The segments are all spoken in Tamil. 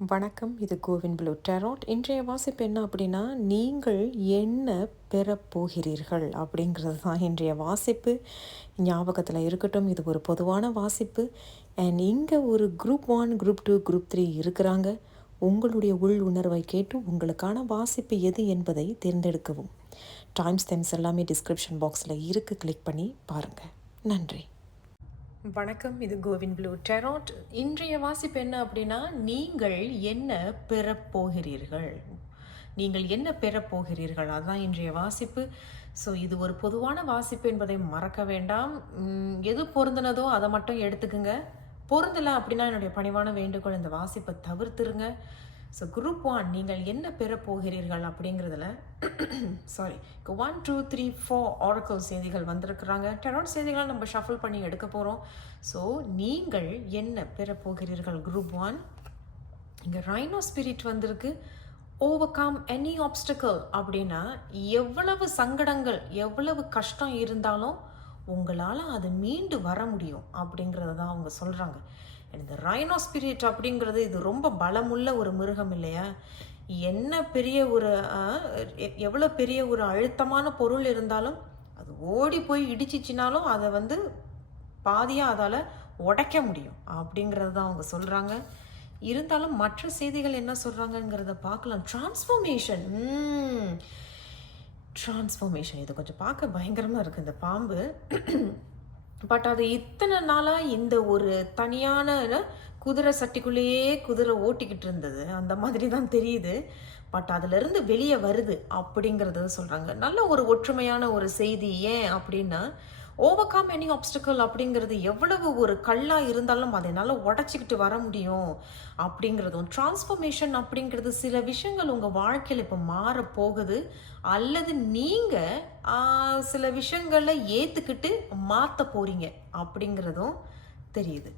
வணக்கம். இது கோவின் ப்ளூ டேரோட். இன்றைய வாசிப்பு என்ன அப்படின்னா, நீங்கள் என்ன பெறப்போகிறீர்கள் அப்படிங்கிறது தான் இன்றைய வாசிப்பு. ஞாபகத்தில் இருக்கட்டும், இது ஒரு பொதுவான வாசிப்பு. அண்ட் இங்கே ஒரு குரூப் 1, குரூப் 2, குரூப் 3 இருக்கிறாங்க. உங்களுடைய உள் உணர்வை கேட்டு உங்களுக்கான வாசிப்பு எது என்பதை தேர்ந்தெடுக்கவும். டைம் ஸ்டெம்ஸ் எல்லாமே டிஸ்கிரிப்ஷன் பாக்ஸில் இருக்குது, கிளிக் பண்ணி பாருங்கள். நன்றி. வணக்கம். இது கோவின் ப்ளூ டெராட். இன்றைய வாசிப்பு என்ன அப்படின்னா, நீங்கள் என்ன பெறப்போகிறீர்கள், நீங்கள் என்ன பெறப்போகிறீர்கள், அதுதான் இன்றைய வாசிப்பு. ஸோ இது ஒரு பொதுவான வாசிப்பு என்பதை மறக்க வேண்டாம். எது பொருந்தினதோ அதை மட்டும் எடுத்துக்குங்க. பொருந்தலை அப்படின்னா என்னுடைய பணிவான வேண்டுகோள், இந்த வாசிப்பை தவிர்த்துருங்க. ஸோ குரூப் 1 நீங்கள் என்ன பெறப்போகிறீர்கள் அப்படிங்கிறதுல சாரி 1, 2, 3, 4 ஆரக்கிள் செய்திகள் வந்திருக்கிறாங்க. டெராட் செய்திகளை நம்ம ஷஃபிள் பண்ணி எடுக்க போகிறோம். ஸோ நீங்கள் என்ன பெறப்போகிறீர்கள் குரூப் 1. இங்கே ரைனோ ஸ்பிரிட் வந்திருக்கு. ஓவர்கம் எனி ஆப்ஸ்டிக்கல் அப்படின்னா, எவ்வளவு சங்கடங்கள் எவ்வளவு கஷ்டம் இருந்தாலும் உங்களால் அது மீண்டு வர முடியும் அப்படிங்கிறத தான் அவங்க சொல்கிறாங்க. இந்த ரைனோ ஸ்பிரிட் அப்படிங்கிறது இது ரொம்ப பலமுள்ள ஒரு மிருகம் இல்லையா? என்ன பெரிய ஒரு எவ்வளோ பெரிய ஒரு அழுத்தமான பொருள் இருந்தாலும் அது ஓடி போய் இடிச்சிச்சினாலும் அதை வந்து பாதியாக அதால் உடைக்க முடியும் அப்படிங்கிறது தான் அவங்க சொல்கிறாங்க. இருந்தாலும் மற்ற செய்திகள் என்ன சொல்கிறாங்கங்கிறத பார்க்கலாம். டிரான்ஸ்ஃபர்மேஷன் இது கொஞ்சம் பார்க்க பயங்கரமாக இருக்குது இந்த பாம்பு. பட் அது இத்தனை நாளாக இந்த ஒரு தனியான குதிரை சட்டிக்குள்ளேயே குதிரை ஓட்டிக்கிட்டு இருந்தது, அந்த மாதிரி தான் தெரியுது. பட் அதிலிருந்து வெளியே வருது அப்படிங்கிறத சொல்கிறாங்க. நல்ல ஒரு ஒற்றுமையான ஒரு செய்தி. ஏன் அப்படின்னா, ஓவர்கம் எனி ஆப்ஸ்டிக்கல் அப்படிங்கிறது எவ்வளவு ஒரு கல்லாக இருந்தாலும் அதை என்னால் உடச்சிக்கிட்டு வர முடியும் அப்படிங்கிறதும். டிரான்ஸ்ஃபர்மேஷன் அப்படிங்கிறது சில விஷயங்கள் உங்கள் வாழ்க்கையில் இப்போ மாற போகுது, அல்லது நீங்கள் சில விஷயங்களை ஏற்றுக்கிட்டு மாற்ற போகிறீங்க அப்படிங்கிறதும் தெரியுது.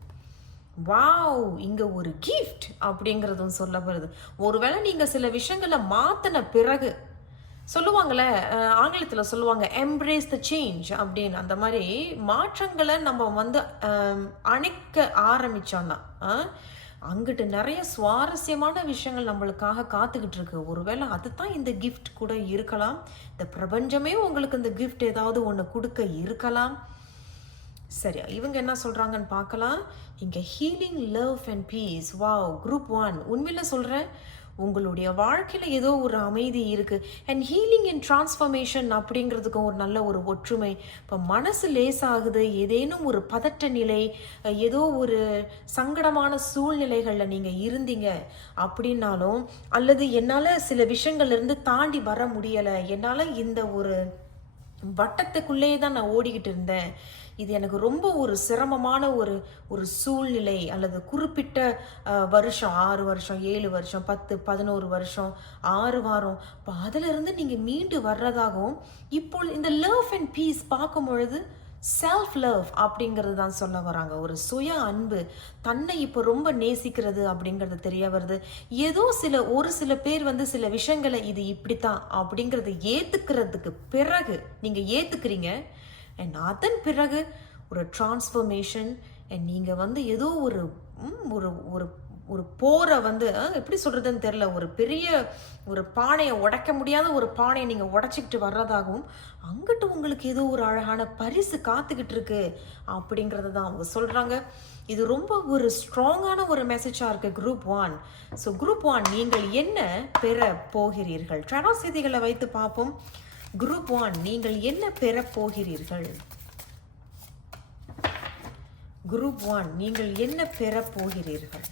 வாவ், இங்கே ஒரு கிஃப்ட் அப்படிங்கிறதும் சொல்ல வருது. ஒருவேளை நீங்கள் சில விஷயங்களை மாற்றின பிறகு சொல்லுவாங்கள்ல, ஆங்கிலத்தில் சொல்லுவாங்க எம்ப்ரேஸ் த சேஞ்ச் அப்படின்னு. அந்த மாதிரி மாற்றங்களை நம்ம வந்து அணைக்க ஆரம்பித்தோன்னா அங்கிட்டு நிறைய சுவாரஸ்யமான விஷயங்கள் நம்மளுக்காக காத்துக்கிட்டு இருக்கு. ஒருவேளை அதுதான் இந்த கிஃப்ட் கூட இருக்கலாம். இந்த பிரபஞ்சமே உங்களுக்கு இந்த கிஃப்ட் ஏதாவது ஒன்று கொடுக்க இருக்கலாம். சரி, இவங்க என்ன சொல்கிறாங்கன்னு பார்க்கலாம். இங்கே healing, love and peace. Wow, group 1 உண்மையில் சொல்கிறேன், உங்களுடைய வாழ்க்கையில் ஏதோ ஒரு அமைதி இருக்குது. அண்ட் ஹீலிங் அண்ட் டிரான்ஸ்ஃபர்மேஷன் அப்படிங்கிறதுக்கும் ஒரு நல்ல ஒரு ஒற்றுமை. இப்போ மனசு லேசாகுது, ஏதேனும் ஒரு பதட்ட நிலை, ஏதோ ஒரு சங்கடமான சூழ்நிலைகளில் நீங்கள் இருந்தீங்க அப்படின்னாலும், அல்லது என்னால் சில விஷயங்கள்லேருந்து தாண்டி வர முடியலை, என்னால் இந்த ஒரு வட்டத்துக்குள்ளேயே தான் நான் ஓடிக்கிட்டு இருந்தேன், இது எனக்கு ரொம்ப ஒரு சிரமமான ஒரு சூழ்நிலை, அல்லது குறிப்பிட்ட வருஷம் 6 வருஷம் 7 வருஷம் 10 11 வருஷம் 6 வாரம், இப்போ அதிலிருந்து நீங்கள் மீண்டு வர்றதாகவும், இப்போ இந்த லவ் அண்ட் பீஸ் பார்க்கும் பொழுது செல்ஃப் லவ் அப்படிங்கிறது தான் சொல்ல வராங்க. ஒரு சுய அன்பு, தன்னை இப்போ ரொம்ப நேசிக்கிறது அப்படிங்கிறது தெரிய வருது. ஏதோ ஒரு சில பேர் வந்து சில விஷயங்களை இது இப்படித்தான் அப்படிங்கிறத ஏற்றுக்கிறதுக்கு பிறகு நீங்கள் ஏற்றுக்கிறீங்க. அண்ட் அதன் பிறகு ஒரு டிரான்ஸ்ஃபர்மேஷன். அண்ட் நீங்கள் வந்து ஏதோ ஒரு ஒரு ஒரு போரை வந்து எப்படி சொல்கிறதுன்னு தெரில, ஒரு பெரிய ஒரு பானையை உடைக்க முடியாத ஒரு பானையை நீங்கள் உடைச்சிக்கிட்டு வர்றதாகவும், அங்கிட்டு உங்களுக்கு ஏதோ ஒரு அழகான பரிசு காத்துக்கிட்டு இருக்கு அப்படிங்கிறது தான் அவங்க சொல்கிறாங்க. இது ரொம்ப ஒரு ஸ்ட்ராங்கான ஒரு மெசேஜாக இருக்குது குரூப் 1. ஸோ குரூப் 1 நீங்கள் என்ன பெற போகிறீர்கள்? ட்ரெடாட் செய்திகளை வைத்து பார்ப்போம். குரூப் 1 நீங்கள் என்ன பெற போகிறீர்கள்? குரூப் 1 நீங்கள் என்ன பெற போகிறீர்கள்?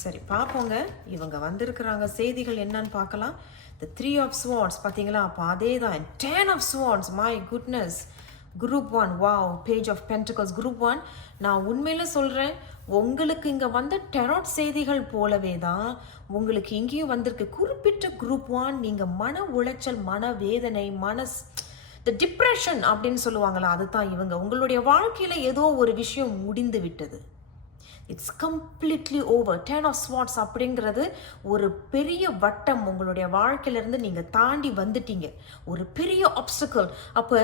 சரி, பார்ப்போங்க. இவங்க வந்திருக்கிறாங்க, செய்திகள் என்னன்னு பார்க்கலாம். The 3 of Swords பார்த்தீங்களா? அப்போ அதே தான் 10 of Swords. My goodness. Group 1 wow, page of pentacles. Group 1 நான் உண்மையில சொல்கிறேன், உங்களுக்கு இங்கே வந்த டெராட் செய்திகள் போலவே தான் உங்களுக்கு இங்கேயும் வந்திருக்கு. குறிப்பிட்ட குரூப் 1 நீங்கள் மன உளைச்சல், மன வேதனை, இந்த டிப்ரெஷன் அப்படின்னு சொல்லுவாங்களா, அதுதான் இவங்க. உங்களுடைய வாழ்க்கையில் ஏதோ ஒரு விஷயம் முடிந்து விட்டது, it's completely over. 10 of swords அப்படிங்கிறது ஒரு பெரிய வட்டம் உங்களுடைய வாழ்க்கையிலேருந்து நீங்கள் தாண்டி வந்துட்டீங்க, ஒரு பெரிய ஆப்ஸ்டிக்கல். அப்போ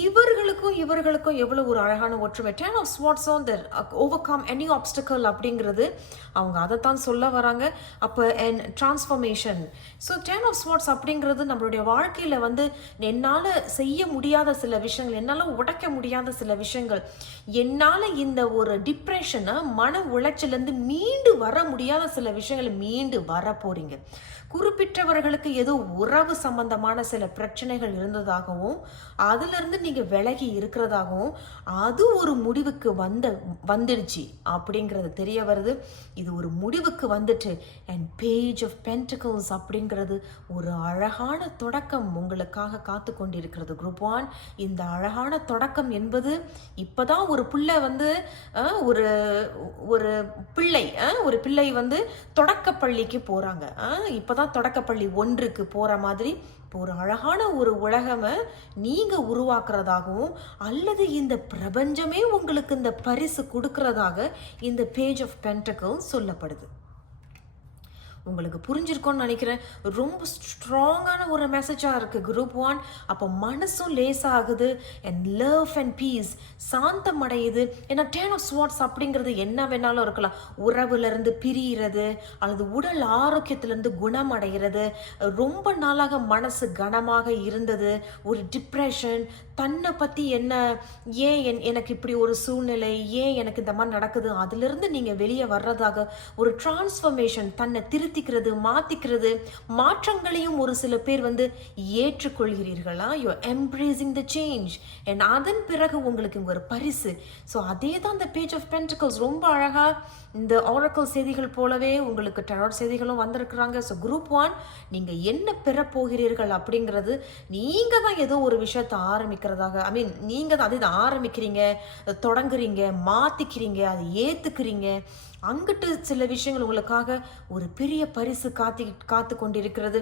இவர்களுக்கும் எவ்வளோ ஒரு அழகான ஒற்றுமை. 10 of swords on the overcome any obstacle அப்படிங்கிறது அவங்க அதைத்தான் சொல்ல வராங்க. அப்போ டிரான்ஸ்ஃபர்மேஷன். ஸோ 10 ஆஃப் ஸ்வாட்ஸ் அப்படிங்கிறது நம்மளுடைய வாழ்க்கையில் வந்து என்னால் செய்ய முடியாத சில விஷயங்கள், என்னால் உடைக்க முடியாத சில விஷயங்கள், என்னால் இந்த ஒரு டிப்ரெஷனை மன உளைச்சலேருந்து மீண்டு வர முடியாத சில விஷயங்களை மீண்டு வர போறீங்க. குறிப்பிட்டவர்களுக்கு ஏதோ உறவு சம்பந்தமான சில பிரச்சனைகள் இருந்ததாகவும் அதிலிருந்து நீங்க விலகி இருக்கிறதாகவும் அது ஒரு முடிவுக்கு வந்துடுச்சு அப்படிங்கிறது தெரிய வருது. இது ஒரு முடிவுக்கு வந்துட்டு அண்ட் பேஜ் ஆஃப் பென்டிகல்ஸ் அப்படிங்கிறது ஒரு அழகான தொடக்கம் உங்களுக்காக காத்து கொண்டிருக்கிறது. குரூப் 1, இந்த அழகான தொடக்கம் என்பது இப்பதான் ஒரு பிள்ளை வந்து ஒரு ஒரு பிள்ளை வந்து தொடக்கப்பள்ளிக்கு போறாங்க. இப்பதான் தொடக்கப்பள்ளி 1க்கு போற மாதிரி ஒரு அழகான ஒரு உலகமை நீங்க உருவாக்குறதாகவும் அல்லது இந்த பிரபஞ்சமே உங்களுக்கு இந்த பரிசு கொடுக்கறதாக இந்த பேஜ் ஆஃப் பென்டக்கிள்ஸ் சொல்லப்படுது. உங்களுக்கு புரிஞ்சிருக்கும்னு நினைக்கிறேன். ரொம்ப ஸ்ட்ராங்கான ஒரு மெசேஜாக இருக்குது குரூப் 1. அப்போ மனசும் லேசாகுது அண்ட் லவ் அண்ட் பீஸ் சாந்தம் அடையுது. ஏன்னா 10 ஆஃப் ஸ்வாட்ஸ் அப்படிங்கிறது என்ன வேணாலும் இருக்கலாம். உறவுலேருந்து பிரிகிறது அல்லது உடல் ஆரோக்கியத்திலேருந்து குணம் அடைகிறது, ரொம்ப நாளாக மனசு கனமாக இருந்தது, ஒரு டிப்ரெஷன், தன்னை பற்றி என்ன, ஏன் எனக்கு இப்படி ஒரு சூழ்நிலை, ஏன் எனக்கு இந்த மாதிரி நடக்குது, அதிலிருந்து நீங்கள் வெளியே வர்றதாக ஒரு டிரான்ஸ்ஃபர்மேஷன், தன்னை திருத்திக்கிறது, மாற்றிக்கிறது, மாற்றங்களையும் ஒரு சில பேர் வந்து ஏற்றுக்கொள்கிறீர்களா. You embracing the change and அதன் பிறகு உங்களுக்கு ஒரு பரிசு. ஸோ அதே தான் இந்த பேஜ் ஆஃப் பென்டிகல்ஸ் ரொம்ப அழகாக இந்த ஆரக்கிள் செய்திகள் போலவே உங்களுக்கு டெராட் செய்திகளும் வந்திருக்கிறாங்க. ஸோ குரூப் 1, நீங்கள் என்ன பெறப்போகிறீர்கள் அப்படிங்கிறது நீங்கள் தான் ஏதோ ஒரு விஷயத்தை ஆரம்பிக்கிறதாக, நீங்கள் தான் அதை ஆரம்பிக்கிறீங்க, தொடங்குறீங்க, மாற்றிக்கிறீங்க, அதை ஏற்றுக்கிறீங்க. அங்கிட்டு சில விஷயங்கள் உங்களுக்காக ஒரு பெரிய பரிசு காத்து கொண்டிருக்கிறது.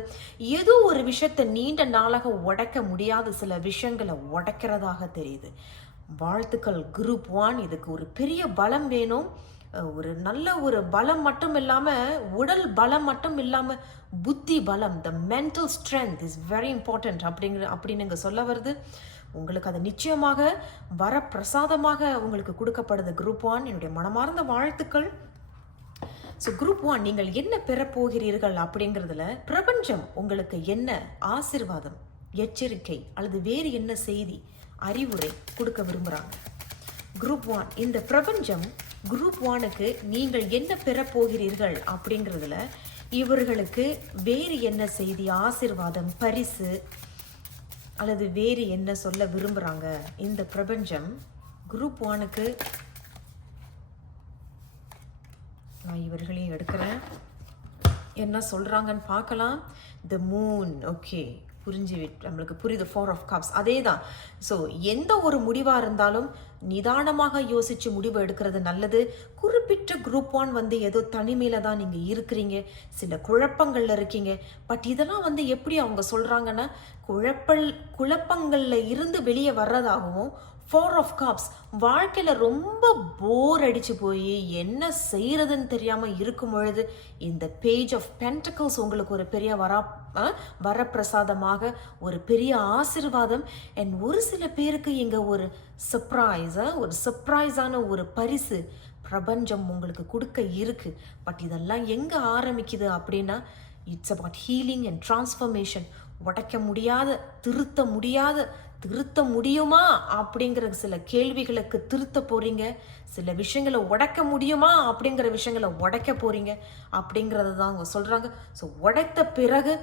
ஏதோ ஒரு விஷயத்தை நீண்ட நாளாக உடைக்க முடியாத சில விஷயங்களை உடைக்கிறதாக தெரியுது. வாழ்த்துக்கள் குரூப் 1. இதுக்கு ஒரு பெரிய பலம் வேணும். ஒரு நல்ல ஒரு பலம் மட்டும் இல்லாமல், உடல் பலம் மட்டும் இல்லாமல் புத்தி பலம், the mental strength is very important அப்படின்னு இங்கே சொல்ல வருது. உங்களுக்கு அது நிச்சயமாக வரப்பிரசாதமாக உங்களுக்கு கொடுக்கப்படுது குரூப் 1. என்னுடைய மனமார்ந்த வாழ்த்துக்கள். ஸோ குரூப் 1, நீங்கள் என்ன பெறப்போகிறீர்கள் அப்படிங்கிறதுல பிரபஞ்சம் உங்களுக்கு என்ன ஆசீர்வாதம், எச்சரிக்கை அல்லது வேறு என்ன செய்தி, அறிவுரை கொடுக்க விரும்புகிறாங்க. குரூப் 1, இந்த பிரபஞ்சம் குரூப் 1க்கு நீங்கள் என்ன பெறப்போகிறீர்கள் அப்படிங்கிறதுல இவர்களுக்கு வேறு என்ன செய்தி, ஆசீர்வாதம், பரிசு அல்லது வேறு என்ன சொல்ல விரும்புகிறாங்க இந்த பிரபஞ்சம் குரூப் 1க்கு. நான் இவர்களையும் எடுக்கிறேன், என்ன சொல்கிறாங்கன்னு பார்க்கலாம். த மூன், ஓகே, நம்மளுக்கு புரியுது. 4 ஆஃப் கப்ஸ் அதே தான். ஸோ எந்த ஒரு முடிவாக இருந்தாலும் நிதானமாக யோசித்து முடிவு எடுக்கிறது நல்லது. குறிப்பிட்ட குரூப் 1 வந்து ஏதோ தனிமையில் தான் நீங்கள் இருக்கிறீங்க, சில குழப்பங்களில் இருக்கீங்க. பட் இதெல்லாம் வந்து எப்படி அவங்க சொல்கிறாங்கன்னா, குழப்பங்களில் இருந்து வெளியே வர்றதாகவும் 4 ஆஃப் கப்ஸ் வாழ்க்கையில் ரொம்ப போர் அடிச்சு போய் என்ன செய்யறதுன்னு தெரியாமல் இருக்கும் பொழுது இந்த பேஜ் ஆஃப் பென்டிகல்ஸ் உங்களுக்கு ஒரு பெரிய வரப்பிரசாதமாக, ஒரு பெரிய ஆசீர்வாதம். அண்ட் ஒரு சில பேருக்கு இங்கே ஒரு சர்ப்ரைஸான ஒரு பரிசு பிரபஞ்சம் உங்களுக்கு கொடுக்க இருக்கு. பட் இதெல்லாம் எங்கே ஆரம்பிக்குது அப்படின்னா, it's about healing and transformation. உடைக்க முடியாத, திருத்த முடியுமா அப்படிங்கிற சில கேள்விகளுக்கு திருத்த போறீங்க, சில விஷயங்களை உடைக்க முடியுமா அப்படிங்கிற விஷயங்களை உடைக்க போறீங்க அப்படிங்கிறது தான் அவங்க சொல்றாங்க. ஸோ உடைத்த பிறகு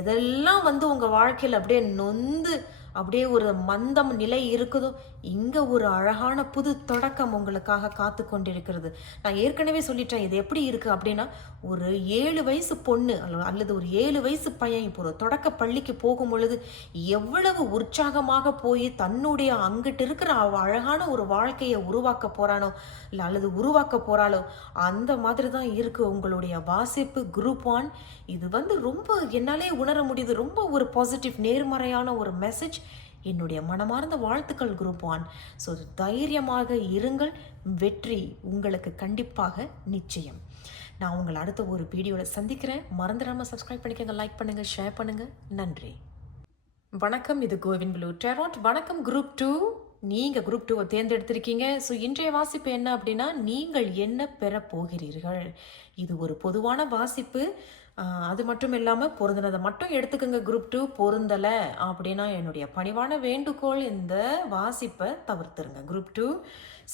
எதெல்லாம் வந்து உங்க வாழ்க்கையில் அப்படியே நொந்து அப்படியே ஒரு மந்தம் நிலை இருக்குதோ, இங்கே ஒரு அழகான புது தொடக்கம் உங்களுக்காக காத்து கொண்டிருக்கிறது. நான் ஏற்கனவே சொல்லிட்டேன் இது எப்படி இருக்குது அப்படின்னா, ஒரு 7 வயசு பொண்ணு அல்லது ஒரு 7 வயசு பையன் இப்போ ஒரு தொடக்க பள்ளிக்கு போகும் பொழுது எவ்வளவு உற்சாகமாக போய் தன்னுடைய அங்கிட்டு இருக்கிற அழகான ஒரு வாழ்க்கையை உருவாக்க போகிறானோ இல்லை அல்லது உருவாக்க போகிறாளோ அந்த மாதிரி தான் இருக்குது உங்களுடைய வாசிப்பு குரூப் 1. இது வந்து ரொம்ப என்னாலே உணர முடியுது, ரொம்ப ஒரு பாசிட்டிவ் நேர்மறையான ஒரு மெசேஜ். என்னுடைய மனமார்ந்த வாழ்த்துக்கள் குரூப் 1. ஸோ தைரியமாக இருங்கள், வெற்றி உங்களுக்கு கண்டிப்பாக நிச்சயம். நான் உங்களை அடுத்த ஒரு வீடியோவில் சந்திக்கிறேன். மறந்துடாமல் சப்ஸ்கிரைப் பண்ணிக்கோங்க, லைக் பண்ணுங்கள், ஷேர் பண்ணுங்கள். நன்றி. வணக்கம், இது கோவின் ப்ளூ டேரோட். வணக்கம் குரூப் 2. நீங்கள் குரூப் 2 தேர்ந்தெடுத்திருக்கீங்க. ஸோ இன்றைய வாசிப்பு என்ன அப்படின்னா, நீங்கள் என்ன பெற போகிறீர்கள். இது ஒரு பொதுவான வாசிப்பு. அது மட்டும் இல்லாமல் பொருந்தினதை மட்டும் எடுத்துக்கோங்க குரூப் 2. பொருந்தலை அப்படின்னா என்னுடைய பணிவான வேண்டுகோள், இந்த வாசிப்பை தவிர்த்துருங்க குரூப் 2.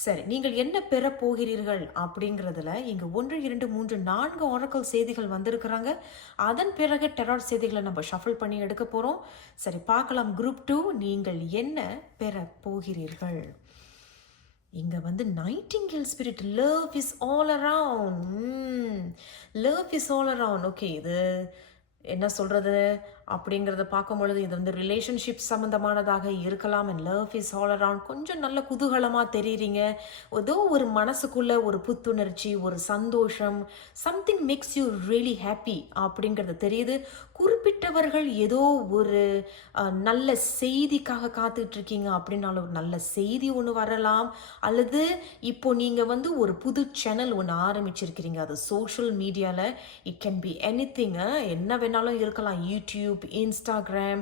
சரி, நீங்கள் என்ன பெற போகிறீர்கள் அப்படிங்கிறதுல இங்கே 1, 2, 3, 4 ஆரக்கல் செய்திகள் வந்திருக்கிறாங்க. அதன் பிறகு டெராட் செய்திகளை நம்ம ஷஃபிள் பண்ணி எடுக்க போகிறோம். சரி, பார்க்கலாம் குரூப் 2 நீங்கள் என்ன பெற போகிறீர்கள். இங்கே வந்து Nightingale spirit, love is all around. Love is all around. Okay, இது என்ன சொல்கிறது அப்படிங்கிறத பார்க்கும் பொழுது இது வந்து ரிலேஷன்ஷிப் சம்மந்தமானதாக இருக்கலாம். And love is all around. கொஞ்சம் நல்ல குதூகலமாக தெரியுறீங்க. ஏதோ ஒரு மனசுக்குள்ளே ஒரு புத்துணர்ச்சி, ஒரு சந்தோஷம், something makes you really happy அப்படிங்கிறது தெரியுது. குறிப்பிட்டவர்கள் ஏதோ ஒரு நல்ல செய்திக்காக காத்துட்ருக்கீங்க அப்படின்னாலும் ஒரு நல்ல செய்தி ஒன்று வரலாம். அல்லது இப்போ நீங்கள் வந்து ஒரு புது சேனல் ஒன்று ஆரம்பிச்சிருக்கிறீங்க. அது சோஷியல் மீடியாவில். இட் கேன் பி எனிதிங், என்ன வேணாலும் இருக்கலாம். யூடியூப், இன்ஸ்டாகிராம்,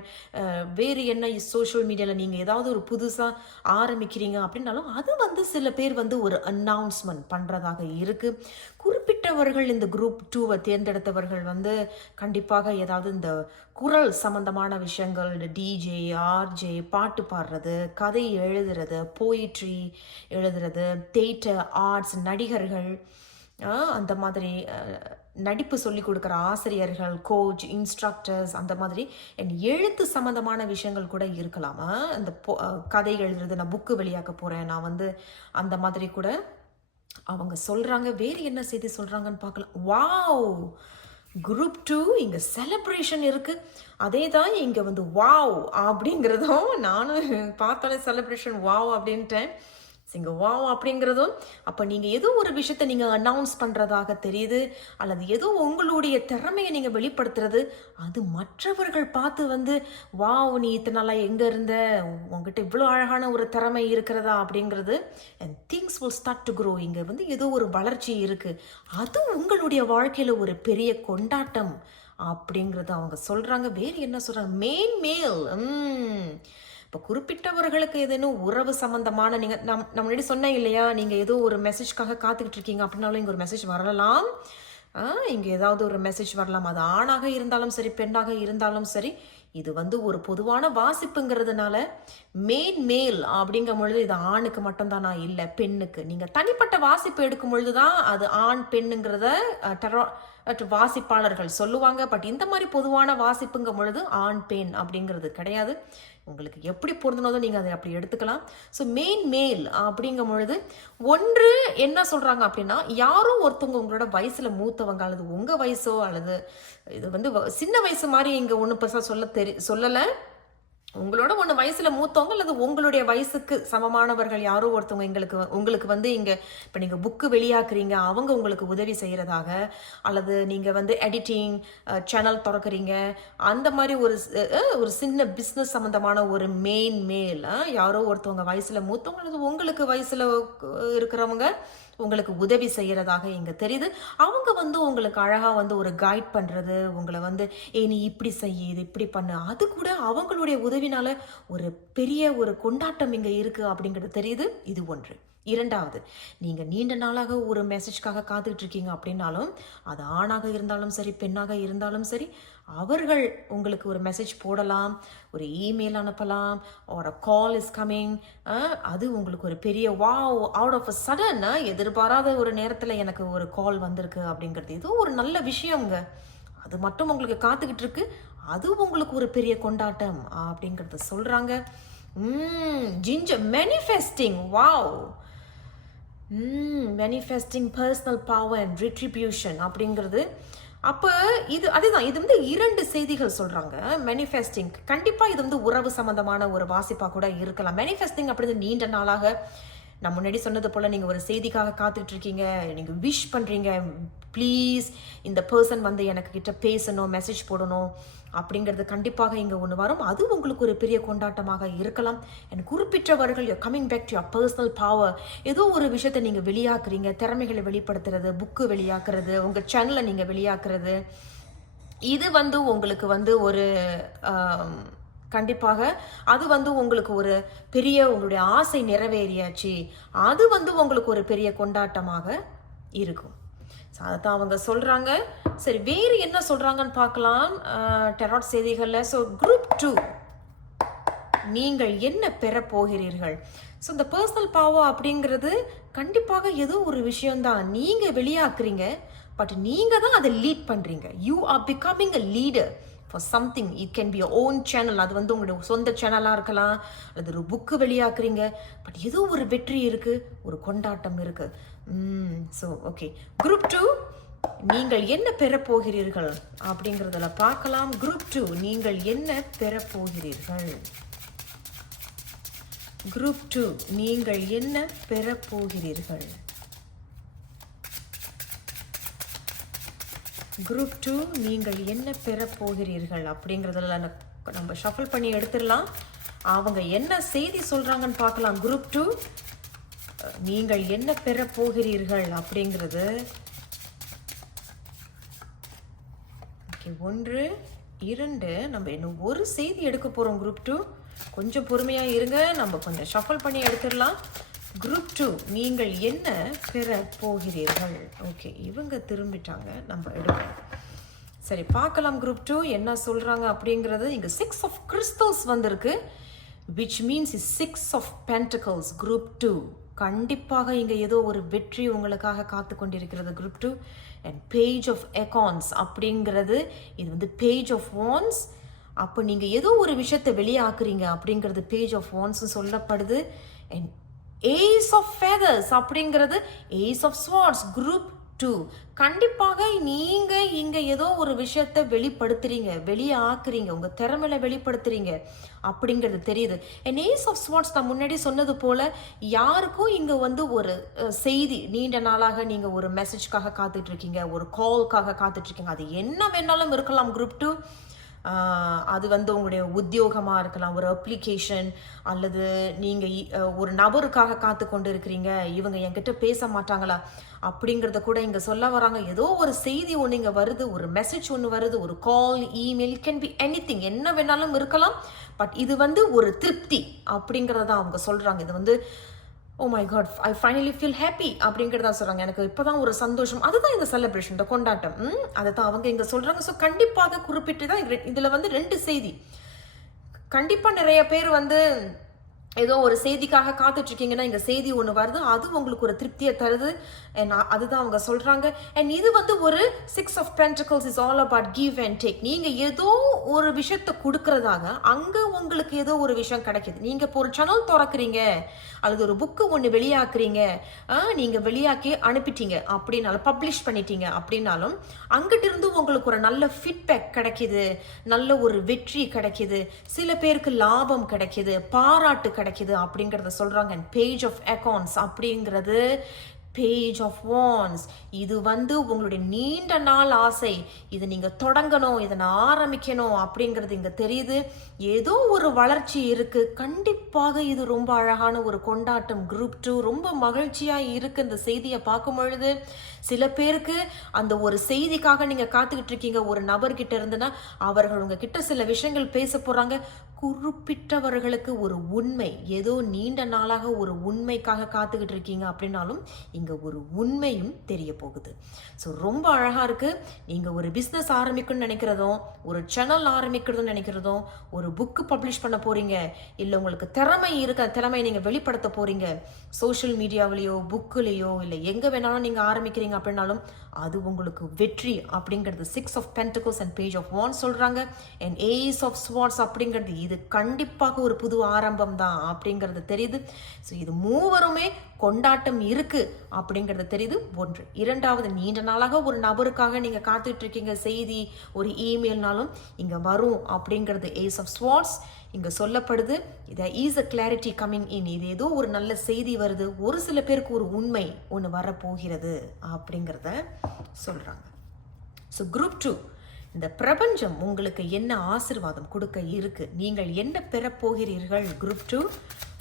வேறு என்ன சோஷியல் மீடியாவில் நீங்கள் ஏதாவது ஒரு புதுசாக ஆரம்பிக்கிறீங்க அப்படின்னாலும் அது வந்து சில பேர் வந்து ஒரு அனௌன்ஸ்மெண்ட் பண்ணுறதாக இருக்குது. குறிப்பிட்டவர்கள் இந்த குரூப் 2 தேர்ந்தெடுத்தவர்கள் வந்து கண்டிப்பாக ஏதாவது இந்த குரல் சம்பந்தமான விஷயங்கள், டிஜே, ஆர்ஜே, பாட்டு பாடுறது, கதை எழுதுறது, போயிட்ரி எழுதுறது, தியேட்டர், ஆர்ட்ஸ், நடிகர்கள், அந்த மாதிரி நடிப்பு சொல்லி கொடுக்குற ஆசிரியர்கள், கோச், இன்ஸ்ட்ரக்டர்ஸ், அந்த மாதிரி எழுத்து சம்மந்தமான விஷயங்கள் கூட இருக்கலாம். அந்த கதை எழுதுறது, நான் புக்கு வெளியாக்க போகிறேன், நான் வந்து அந்த மாதிரி கூட அவங்க சொல்கிறாங்க. வேறு என்ன செய்தி சொல்கிறாங்கன்னு பார்க்கலாம். வாவ், குரூப் 2 இங்கே செலிப்ரேஷன் இருக்குது. அதே தான் இங்கே வந்து வாவ் அப்படிங்கிறதும் நானும் பார்த்தாலே செலிப்ரேஷன் வாவ் அப்படின்ட்டேன். இங்கே வாவ் அப்படிங்கிறதும் அப்போ நீங்கள் ஏதோ ஒரு விஷயத்தை நீங்கள் அனௌன்ஸ் பண்ணுறதாக தெரியுது. அல்லது ஏதோ உங்களுடைய திறமையை நீங்கள் வெளிப்படுத்துறது, அது மற்றவர்கள் பார்த்து வந்து வாவ், நீ இத்தனை நாளாக எங்கே இருந்த, உங்ககிட்ட இவ்வளோ அழகான ஒரு திறமை இருக்கிறதா அப்படிங்கிறது. And things will start to grow. இங்கே வந்து ஏதோ ஒரு வளர்ச்சி இருக்குது. அது உங்களுடைய வாழ்க்கையில் ஒரு பெரிய கொண்டாட்டம் அப்படிங்கிறது அவங்க சொல்கிறாங்க. வேறு என்ன சொல்கிறாங்க, மேல் இப்போ குறிப்பிட்டவர்களுக்கு ஏதேனும் உறவு சம்மந்தமான, நீங்கள் நம்ம முன்னாடி சொன்னேன் இல்லையா, நீங்கள் ஏதோ ஒரு மெசேஜ்க்காக காத்துக்கிட்டு இருக்கீங்க அப்படின்னாலும் இங்கே ஒரு மெசேஜ் வரலாம். இங்கே ஏதாவது ஒரு மெசேஜ் வரலாம். அது ஆணாக இருந்தாலும் சரி, பெண்ணாக இருந்தாலும் சரி. இது வந்து ஒரு பொதுவான வாசிப்புங்கிறதுனால மேல் அப்படிங்கும் பொழுது இது ஆணுக்கு மட்டும்தானா, இல்லை பெண்ணுக்கு. நீங்கள் தனிப்பட்ட வாசிப்பு எடுக்கும் பொழுது தான் அது ஆண் பெண்ணுங்கிறத வாசிப்பாளர்கள் சொல்லுவாங்க. பட் இந்த மாதிரி பொதுவான வாசிப்புங்கும் பொழுது ஆண் பெண் அப்படிங்கிறது கிடையாது. உங்களுக்கு எப்படி பொருந்தனதோ நீங்கள் அதை அப்படி எடுத்துக்கலாம். ஸோ மேல் அப்படிங்கும் பொழுது ஒன்று என்ன சொல்கிறாங்க அப்படின்னா, யாரும் ஒருத்தவங்க உங்களோட வயசில் மூத்தவங்க, அல்லது உங்கள் வயசோ, அல்லது இது வந்து சின்ன வயசு மாதிரி இங்கே ஒன்றும் பெருசாக சொல்லலை. உங்களோட ஒன்று வயசில் மூத்தவங்க அல்லது உங்களுடைய வயசுக்கு சமமானவர்கள் யாரோ ஒருத்தவங்க உங்களுக்கு வந்து இங்கே இப்போ நீங்கள் புக்கு வெளியாக்குறீங்க, அவங்க உங்களுக்கு உதவி செய்கிறதாக, அல்லது நீங்கள் வந்து எடிட்டிங் சேனல் திறக்கிறீங்க, அந்த மாதிரி ஒரு சின்ன பிஸ்னஸ் சம்மந்தமான ஒரு மேல் யாரோ ஒருத்தவங்க வயசில் மூத்தவங்க அல்லது உங்களுக்கு வயசில் இருக்கிறவங்க உங்களுக்கு உதவி செய்கிறதாக இங்கே தெரியுது. அவங்க வந்து உங்களுக்கு அழகாக வந்து ஒரு கைட் பண்ணுறது, உங்களை வந்து நீ இப்படி செய்ய, இது இப்படி பண்ணு, அது கூட அவங்களுடைய உதவினால ஒரு பெரிய ஒரு கொண்டாட்டம் இங்கே இருக்குது அப்படிங்கிறது தெரியுது. இது ஒன்று. இரண்டாவது, நீங்கள் நீண்ட நாளாக ஒரு மெசேஜ்க்காக காத்துக்கிட்டு இருக்கீங்க அப்படின்னாலும், அது ஆணாக இருந்தாலும் சரி, பெண்ணாக இருந்தாலும் சரி, அவர்கள் உங்களுக்கு ஒரு மெசேஜ் போடலாம், ஒரு இமெயில் அனுப்பலாம், ஒரு கால் இஸ் கம்மிங். அது உங்களுக்கு ஒரு பெரிய wow, out of a sudden, எதிர்பாராத ஒரு நேரத்தில் எனக்கு ஒரு கால் வந்திருக்கு அப்படிங்கிறது ஏதோ ஒரு நல்ல விஷயங்க. அது மட்டும் உங்களுக்கு காத்துக்கிட்டு இருக்கு. அது உங்களுக்கு ஒரு பெரிய கொண்டாட்டம் அப்படிங்கிறத சொல்கிறாங்க. Ginger manifesting, wow, manifesting personal power and retribution அப்படிங்கிறது. அப்போ அதுதான் இது வந்து 2 செய்திகள் சொல்கிறாங்க. மேனிஃபெஸ்டிங் கண்டிப்பாக இது வந்து உறவு சம்மந்தமான ஒரு வாசிப்பாக கூட இருக்கலாம். மேனிஃபெஸ்டிங் அப்படிங்கிறது நீண்ட நாளாக நான் முன்னாடி சொன்னது போல் நீங்கள் ஒரு செய்திக்காக காத்துட்ருக்கீங்க, நீங்கள் விஷ் பண்ணுறீங்க, ப்ளீஸ் இந்த பர்சன் வந்து எனக்கு கிட்ட பேசணும், மெசேஜ் போடணும் அப்படிங்கிறது கண்டிப்பாக இங்கே ஒன்று வரும். அது உங்களுக்கு ஒரு பெரிய கொண்டாட்டமாக இருக்கலாம். எனக்கு குறிப்பிட்டவர்கள் coming back to your personal power. ஏதோ ஒரு விஷயத்தை நீங்கள் வெளியாக்குறீங்க, திறமைகளை வெளிப்படுத்துறது, புக்கு வெளியாக்குறது, உங்கள் சேனலை நீங்கள் வெளியாக்குறது, இது வந்து உங்களுக்கு வந்து ஒரு கண்டிப்பாக அது வந்து உங்களுக்கு ஒரு பெரிய உங்களுடைய ஆசை நிறைவேறியாச்சு, அது வந்து உங்களுக்கு ஒரு பெரிய கொண்டாட்டமாக இருக்கும். அதைத்தான் அவங்க சொல்றாங்க. சரி, வேறு என்ன சொல்றாங்கன்னு பார்க்கலாம் டெராட் செய்திகளில். ஸோ குரூப் 2, நீங்கள் என்ன பெற போகிறீர்கள்? ஸோ இந்த பர்சனல் பவர் அப்படிங்கிறது கண்டிப்பாக ஏதோ ஒரு விஷயம்தான் நீங்கள் வெளியாக்குறீங்க, பட் நீங்கள் தான் அதை லீட் பண்ணுறீங்க. You are becoming a leader for something. It can be your own channel. அது வந்து உங்களுடைய சொந்த சேனலாக இருக்கலாம், அல்லது ஒரு புக்கு வெளியாக்குறீங்க, பட் ஏதோ ஒரு வெற்றி இருக்குது, ஒரு கொண்டாட்டம் இருக்குது. ஸோ ஓகே, குரூப் 2 நீங்கள் என்ன பெற போகிறீர்கள் அப்படிங்கிறதுல பார்க்கலாம். குரூப் 2 நீங்கள் என்ன பெற போகிறீர்கள்? குரூப் 2 நீங்கள் என்ன பெற போகிறீர்கள்? குரூப் 2 நீங்கள் என்ன பெற போகிறீர்கள் அப்படிங்கிறதுல நம்ம ஷஃபிள் பண்ணி எடுத்துடலாம். அவங்க என்ன செய்தி சொல்றாங்கன்னு பார்க்கலாம். குரூப் 2 நீங்கள் என்ன பெற போகிறீர்கள் அப்படிங்கிறது. ஓகே, 1 2 நம்ம இன்னும் ஒரு செய்தி எடுக்க போறோம். குரூப் 2 கொஞ்சம் பொறுமையா இருங்க, நம்ம கொஞ்சம் ஷஃபிள் பண்ணி எடுத்துடலாம். குரூப் 2 நீங்கள் என்ன பெற போகிறீர்கள்? ஓகே, இவங்க திரும்பிட்டாங்க, நம்ம எடுப்போம். சரி, பார்க்கலாம் குரூப் 2 என்ன சொல்றாங்க அப்படிங்கிறது. இங்க 6 of crystals வந்திருக்கு, which means 6 of pentacles. Group 2 கண்டிப்பாக இங்க ஏதோ ஒரு வெற்றி உங்களுக்காக காத்து கொண்டிருக்கிறது. குரூப் 2 அண்ட் பேஜ் ஆஃப் எகான்ஸ் அப்படிங்கிறது, இது வந்து பேஜ் ஆஃப் வான்ஸ். அப்போ நீங்க ஏதோ ஒரு விஷயத்தை வெளியாக்குறீங்க அப்படிங்கிறது பேஜ் ஆஃப் வான்ஸ் சொல்லப்படுது. அண்ட் ஏஸ் ஆஃப் ஃபெதர்ஸ் அப்படிங்கிறது ஏஸ் ஆஃப் ஸ்வார்ட்ஸ். குரூப் 2 கண்டிப்பாக நீங்க இங்க ஏதோ ஒரு விஷயத்தை வெளிப்படுத்துறீங்க, வெளியாக்குறீங்க, உங்க திறமையில வெளிப்படுத்துறீங்க அப்படிங்கிறது தெரியுது. அண்ட் ஏஸ் ஆஃப் ஸ்வார்ட்ஸ் நான் முன்னாடி சொன்னது போல, யாருக்கும் இங்க வந்து ஒரு செய்தி, நீண்ட நாளாக நீங்க ஒரு மெசேஜ்காக காத்துட்டு இருக்கீங்க, ஒரு கால்காக காத்துட்டு இருக்கீங்க, அது என்ன வேணாலும் இருக்கலாம். குரூப் 2 அது வந்து உங்களுடைய உத்தியோகமாக இருக்கலாம், ஒரு அப்ளிகேஷன், அல்லது நீங்கள் ஒரு நபருக்காக காத்து கொண்டு இருக்கிறீங்க, இவங்க என்கிட்ட பேச மாட்டாங்களா அப்படிங்கிறத கூட இங்கே சொல்ல வராங்க. ஏதோ ஒரு செய்தி ஒன்று இங்கே வருது, ஒரு மெசேஜ் ஒன்று வருது, ஒரு கால், இமெயில், கேன் பி எனிதிங், என்ன வேணாலும் இருக்கலாம். பட் இது வந்து ஒரு திருப்தி அப்படிங்கிறத அவங்க சொல்கிறாங்க. இது வந்து oh my God, I finally feel happy அப்படிங்கிறதா சொல்கிறாங்க. எனக்கு இப்போ தான் ஒரு சந்தோஷம். அதுதான் இந்த செலிப்ரேஷன், இந்த கொண்டாட்டம். அதை தான் அவங்க இங்கே சொல்கிறாங்க. ஸோ கண்டிப்பாக குறிப்பிட்டு தான் இதில் வந்து 2 செய்தி. கண்டிப்பாக நிறைய பேர் வந்து ஏதோ ஒரு செய்திக்காக காத்துட்ருக்கீங்கன்னா இங்கே செய்தி ஒன்று வருது, அது உங்களுக்கு ஒரு திருப்தியை தருது. அதுதான் அவங்க சொல்கிறாங்க. அண்ட் இது வந்து ஒரு 6 of pentacles is all about give and take. நீங்கள் ஏதோ ஒரு விஷயத்தை கொடுக்கறதாக அங்கே உங்களுக்கு ஏதோ ஒரு விஷயம் கிடைக்கிது. நீங்கள் இப்போ ஒரு சேனல் திறக்கிறீங்க, அல்லது ஒரு புக்கு ஒன்று வெளியாக்குறீங்க, நீங்கள் வெளியாக்கி அனுப்பிட்டீங்க அப்படின்னாலும், பப்ளிஷ் பண்ணிட்டீங்க அப்படின்னாலும், அங்கிட்ட இருந்து உங்களுக்கு ஒரு நல்ல ஃபீட்பேக் கிடைக்கிது, நல்ல ஒரு வெற்றி கிடைக்கிது, சில பேருக்கு லாபம் கிடைக்கிது, பாராட்டு கிடைக்கிது அப்படிங்கிறத சொல்கிறாங்க. அண்ட் பேஜ் ஆஃப் அக்கௌண்ட்ஸ் அப்படிங்கிறது பேஜ் ஆஃப் வான்ஸ். இது வந்து உங்களுடைய நீண்ட நாள் ஆசை, இதை நீங்கள் தொடங்கணும், இதை நான் ஆரம்பிக்கணும் அப்படிங்கிறது இங்கே தெரியுது. ஏதோ ஒரு வளர்ச்சி இருக்குது. கண்டிப்பாக இது ரொம்ப அழகான ஒரு கொண்டாட்டம். குரூப் 2 ரொம்ப மகிழ்ச்சியாக இருக்குது இந்த செய்தியை பார்க்கும் பொழுது. சில பேருக்கு அந்த ஒரு செய்திக்காக நீங்கள் காத்துக்கிட்டு இருக்கீங்க, ஒரு நபர்கிட்ட இருந்துன்னா அவர்கள் உங்ககிட்ட சில விஷயங்கள் பேச போகிறாங்க. குறிப்பிட்டவர்களுக்கு ஒரு உண்மை, ஏதோ நீண்ட நாளாக ஒரு உண்மைக்காக காத்துக்கிட்டு இருக்கீங்க அப்படின்னாலும் இங்கே ஒரு உண்மையும் தெரிய போகுது. ஸோ ரொம்ப அழகாக இருக்குது. நீங்கள் ஒரு பிஸ்னஸ் ஆரம்பிக்கணும்னு நினைக்கிறதும், ஒரு சேனல் ஆரம்பிக்கிறதும் நினைக்கிறதும், ஒரு புக்கு பப்ளிஷ் பண்ண போகிறீங்க, இல்லை உங்களுக்கு திறமை இருக்க திறமையை நீங்கள் வெளிப்படுத்த போகிறீங்க, சோஷியல் மீடியாவிலேயோ புக்குலேயோ இல்லை எங்கே வேணாலும் நீங்கள் ஆரம்பிக்கிறீங்க அப்படின்னாலும் அது உங்களுக்கு வெற்றி அப்படிங்கிறது 6 of pentacles and page of wands சொல்கிறாங்க. அண்ட் ஏஸ் ஆஃப் ஸ்வார்ட்ஸ் அப்படிங்கிறது இது கண்டிப்பாக ஒரு புது ஆரம்பம் தான் அப்படிங்கிறது தெரியுது. ஸோ இது மூவருமே கொண்டாட்டம் இருக்கு அப்படிங்கிறது தெரியுது. ஒன்று. இரண்டாவது, நீண்ட நாளாக ஒரு நபருக்காக நீங்க காத்துட்டு இருக்கீங்க, செய்தி ஒரு இமெயில்னாலும் இங்க வரும் அப்படிங்கிறது ஏஸ் ஆஃப் ஸ்வார்ட்ஸ் இங்க சொல்லப்படுது. இதை is a clarity coming in. இது ஏதோ ஒரு நல்ல செய்தி வருது, ஒரு சில பேருக்கு ஒரு உண்மை ஒன்று வரப்போகிறது அப்படிங்கிறத சொல்றாங்க. ஸோ குரூப் 2, இந்த பிரபஞ்சம் உங்களுக்கு என்ன ஆசீர்வாதம் கொடுக்க இருக்கு, நீங்கள் என்ன பெறப்போகிறீர்கள். குரூப் 2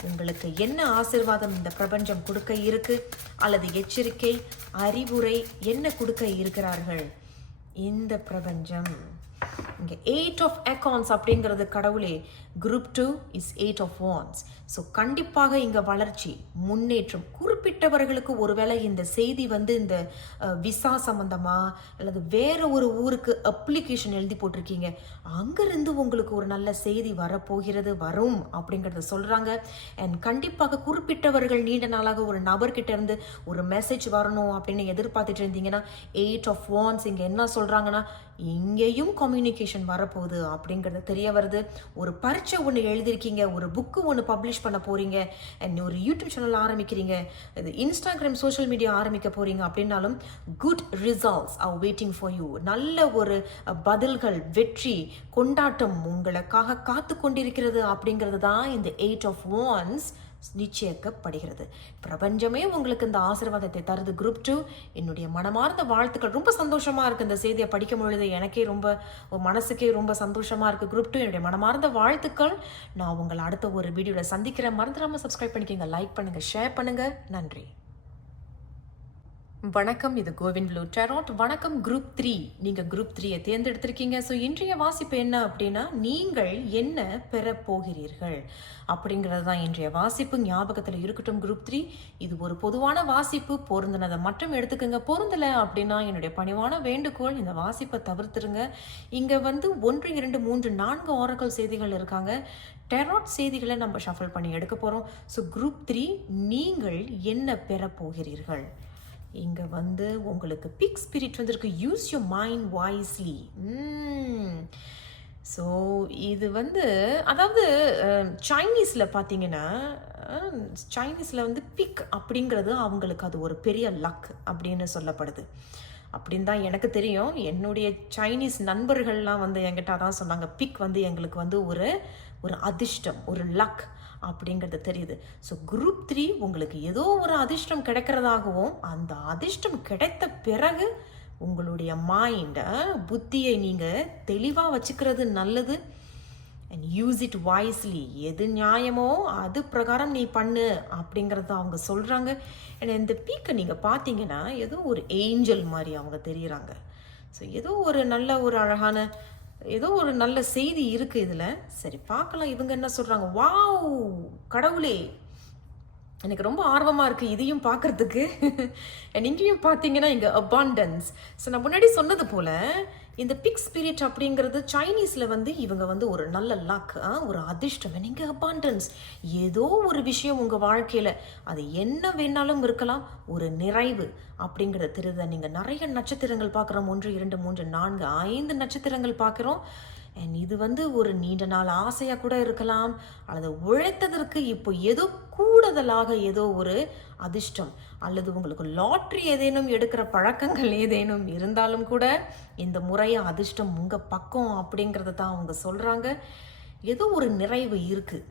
உங்களுக்கு என்ன ஆசீர்வாதம் இந்த பிரபஞ்சம் கொடுக்க இருக்கு, அல்லது எச்சரிக்கை அறிவுரை என்ன கொடுக்க இருக்கிறார்கள் இந்த பிரபஞ்சம். இங்கே 8 ஆஃப் அக்கௌண்ட்ஸ் அப்படிங்கிறது கடவுளே. Group 2 is 8 of wands. So கண்டிப்பாக இங்கே வளர்ச்சி, முன்னேற்றம். குறிப்பிட்டவர்களுக்கு ஒருவேளை இந்த செய்தி வந்து இந்த விசா சம்பந்தமா அல்லது வேற ஒரு ஊருக்கு அப்ளிகேஷன் எழுதி போட்டிருக்கீங்க, அங்கிருந்து உங்களுக்கு ஒரு நல்ல செய்தி வரப்போகிறது, வரும் அப்படிங்கிறத சொல்றாங்க. அண்ட் கண்டிப்பாக குறிப்பிட்டவர்கள் நீண்ட நாளாக ஒரு நபர்கிட்ட இருந்து ஒரு மெசேஜ் வரணும் அப்படின்னு எதிர்பார்த்துட்டு இருந்தீங்கன்னா 8 ஆஃப் வாண்ட்ஸ் இங்கே என்ன சொல்றாங்கன்னா, இங்கேயும் கம்யூனிகேஷன் வரப்போகுது அப்படிங்கிறது தெரிய வருது. ஒரு பரீட்சை ஒன்று எழுதியிருக்கீங்க, ஒரு புக்கு ஒன்று பப்ளிஷ் பண்ண போறீங்க, அண்ட் ஒரு யூடியூப் சேனல் ஆரம்பிக்கிறீங்க, இது இன்ஸ்டாகிராம் சோஷியல் மீடியா ஆரம்பிக்க போறீங்க அப்படின்னாலும் good results are waiting for you. நல்ல ஒரு பதில்கள், வெற்றி, கொண்டாட்டம் உங்களுக்காக காத்து கொண்டிருக்கிறது அப்படிங்கிறது தான் இந்த 8 ஆஃப் வாண்ட்ஸ் நிச்சயிக்கப்படுகிறது. பிரபஞ்சமே உங்களுக்கு இந்த ஆசீர்வாதத்தை தருது. குரூப் 2 என்னுடைய மனமார்ந்த வாழ்த்துக்கள். ரொம்ப சந்தோஷமா இருக்கு இந்த செய்தியை படிக்கும் பொழுது, எனக்கே ரொம்ப மனசுக்கே ரொம்ப சந்தோஷமா இருக்கு. குரூப் 2 என்னுடைய மனமார்ந்த வாழ்த்துக்கள். நான் உங்களை அடுத்த ஒரு வீடியோவில் சந்திக்கிறேன். மறந்துடாம சப்ஸ்கிரைப் பண்ணிக்கோங்க, லைக் பண்ணுங்க, ஷேர் பண்ணுங்க. நன்றி. வணக்கம், இது கோவிந்த் ப்ளூ டேரோட். வணக்கம் குரூப் 3. நீங்க குரூப் 3 தேர்ந்தெடுத்திருக்கீங்க. ஸோ இன்றைய வாசிப்பு என்ன அப்படின்னா, நீங்கள் என்ன பெற போகிறீர்கள் அப்படிங்கிறது தான் இன்றைய வாசிப்பு. ஞாபகத்தில் இருக்கட்டும் குரூப் 3, இது ஒரு பொதுவான வாசிப்பு. பொருந்தினதை மட்டும் எடுத்துக்கோங்க. பொருந்தலை அப்படின்னா என்னுடைய பணிவான வேண்டுகோள், இந்த வாசிப்பை தவிர்த்துருங்க. இங்கே வந்து 1, 2, 3, 4 ஆரக்கல் செய்திகள் இருக்காங்க. டெராட் செய்திகளை நம்ம ஷஃபிள் பண்ணி எடுக்க போகிறோம். ஸோ குரூப் 3, நீங்கள் என்ன பெற போகிறீர்கள். இங்கே வந்து உங்களுக்கு பிக் ஸ்பிரிட் வந்திருக்கு. Use your mind wisely. So இது வந்து அதாவது சைனீஸில் பார்த்தீங்கன்னா, சைனீஸில் வந்து பிக் அப்படிங்கிறது அவங்களுக்கு அது ஒரு பெரிய லக் அப்படின்னு சொல்லப்படுது. அப்படின்னு தான் எனக்கு தெரியும். என்னுடைய சைனீஸ் நண்பர்கள்லாம் வந்து என்கிட்ட தான் சொன்னாங்க, பிக் வந்து எங்களுக்கு வந்து ஒரு அதிர்ஷ்டம், ஒரு லக் அப்படிங்கிறது தெரியுது. ஸோ குரூப் 3 உங்களுக்கு ஏதோ ஒரு அதிர்ஷ்டம் கிடைக்கிறதாகவும், அந்த அதிர்ஷ்டம் கிடைத்த பிறகு உங்களுடைய மைண்டை, புத்தியை நீங்கள் தெளிவாக வச்சுக்கிறது நல்லது. And use it wisely. எது நியாயமோ அது பிரகாரம் நீ பண்ணு அப்படிங்கிறத அவங்க சொல்கிறாங்க. அண்ட் இந்த பீக்கை நீங்கள் பார்த்தீங்கன்னா ஏதோ ஒரு ஏஞ்சல் மாதிரி அவங்க தெரியுறாங்க. ஸோ ஏதோ ஒரு நல்ல ஒரு அழகான ஏதோ ஒரு நல்ல செய்தி இருக்கு இதில். சரி பார்க்கலாம் இவங்க என்ன சொல்கிறாங்க. வாவ் கடவுளே, எனக்கு ரொம்ப ஆர்வமாக இருக்குது இதையும் பார்க்குறதுக்கு. இங்கேயும் பார்த்தீங்கன்னா இங்கே அபாண்டன்ஸ். ஸோ நான் முன்னாடி சொன்னது போல் இந்த பிக் ஸ்பிரிட் அப்படிங்கிறது சைனீஸில் வந்து இவங்க வந்து ஒரு நல்ல லக், ஒரு அதிர்ஷ்டம். நீங்கள் அபாண்டன்ஸ், ஏதோ ஒரு விஷயம் உங்கள் வாழ்க்கையில் அது என்ன வேணாலும் இருக்கலாம், ஒரு நிறைவு அப்படிங்கிற திருத. நீங்கள் நிறைய நட்சத்திரங்கள் பார்க்குறோம். 1, 2, 3, 4, 5 நட்சத்திரங்கள் பார்க்குறோம். அண்ட் இது வந்து ஒரு நீண்ட நாள் ஆசையாக கூட இருக்கலாம், அல்லது உழைத்ததற்கு இப்போ ஏதோ கூடுதலாக ஏதோ ஒரு அதிர்ஷ்டம், அல்லது உங்களுக்கு லாட்ரி ஏதேனும் எடுக்கிற பழக்கங்கள் ஏதேனும் இருந்தாலும் கூட இந்த முறைய அதிர்ஷ்டம் உங்கள் பக்கம் அப்படிங்கிறத தான் அவங்க சொல்கிறாங்க. ஏதோ ஒரு நிறைவு இருக்குது.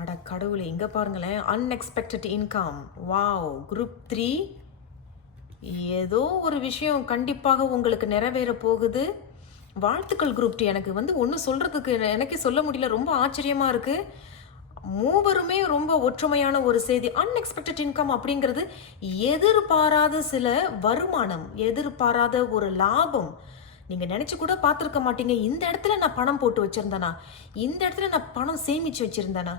அட கடவுளே, இங்கே பாருங்களேன், அன்எக்ஸ்பெக்டட் இன்கம். வாவ் குரூப் 3, ஏதோ ஒரு விஷயம் கண்டிப்பாக உங்களுக்கு நிறைவேற போகுது. வாழ்த்துக்கள் குரூப் 2. எனக்கு வந்து ஒன்றும் சொல்கிறதுக்கு எனக்கே சொல்ல முடியல, ரொம்ப ஆச்சரியமாக இருக்குது. மூவருமே ரொம்ப ஒற்றுமையான ஒரு செய்தி. அன்எக்ஸ்பெக்டட் இன்கம் அப்படிங்கிறது எதிர்பாராத சில வருமானம், எதிர்பாராத ஒரு லாபம். நீங்கள் நினச்சி கூட பார்த்துருக்க மாட்டீங்க, இந்த இடத்துல நான் பணம் போட்டு வச்சுருந்தேனா, இந்த இடத்துல நான் பணம் சேமித்து வச்சுருந்தேனா,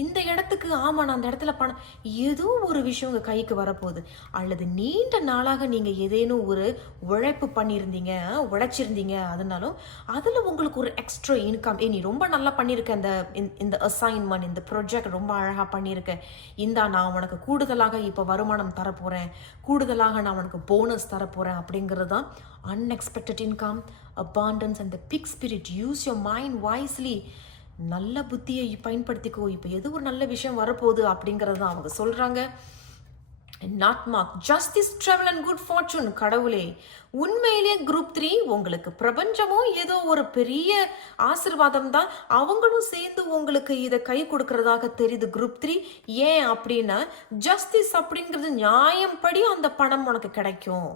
இந்த இடத்துக்கு ஆமாம் நான் அந்த இடத்துல பணம், ஏதோ ஒரு விஷயம் உங்கள் கைக்கு வரப்போகுது. அல்லது நீண்ட நாளாக நீங்கள் ஏதேனும் ஒரு உழைப்பு பண்ணியிருந்தீங்க, உழைச்சிருந்தீங்க, அதனாலும் அதில் உங்களுக்கு ஒரு எக்ஸ்ட்ரா இன்கம். நீ ரொம்ப நல்லா பண்ணியிருக்க, இந்த அசைன்மெண்ட், இந்த ப்ரொஜெக்ட் ரொம்ப அழகாக பண்ணியிருக்கேன், நான் உனக்கு கூடுதலாக இப்போ வருமானம் தரப்போகிறேன், கூடுதலாக நான் உனக்கு போனஸ் தரப்போகிறேன் அப்படிங்கிறது தான் unexpected income, abundance and the pig spirit. Use your mind wisely. நல்ல புத்தியை பயன்படுத்திக்கோ. இப்போ எது ஒரு நல்ல விஷயம் வரப்போகுது அப்படிங்கிறது தான் அவங்க சொல்கிறாங்க. Not mark justice travel and good fortune. கடவுளே, உண்மையிலேயே குரூப் 3 உங்களுக்கு பிரபஞ்சமும் ஏதோ ஒரு பெரிய ஆசிர்வாதம் தான், அவங்களும் சேர்ந்து உங்களுக்கு இதை கை கொடுக்கறதாக தெரியுது குரூப் 3. ஏன் அப்படின்னா ஜஸ்டிஸ் அப்படிங்கிறது நியாயம் படி அந்த பணம் உனக்கு கிடைக்கும்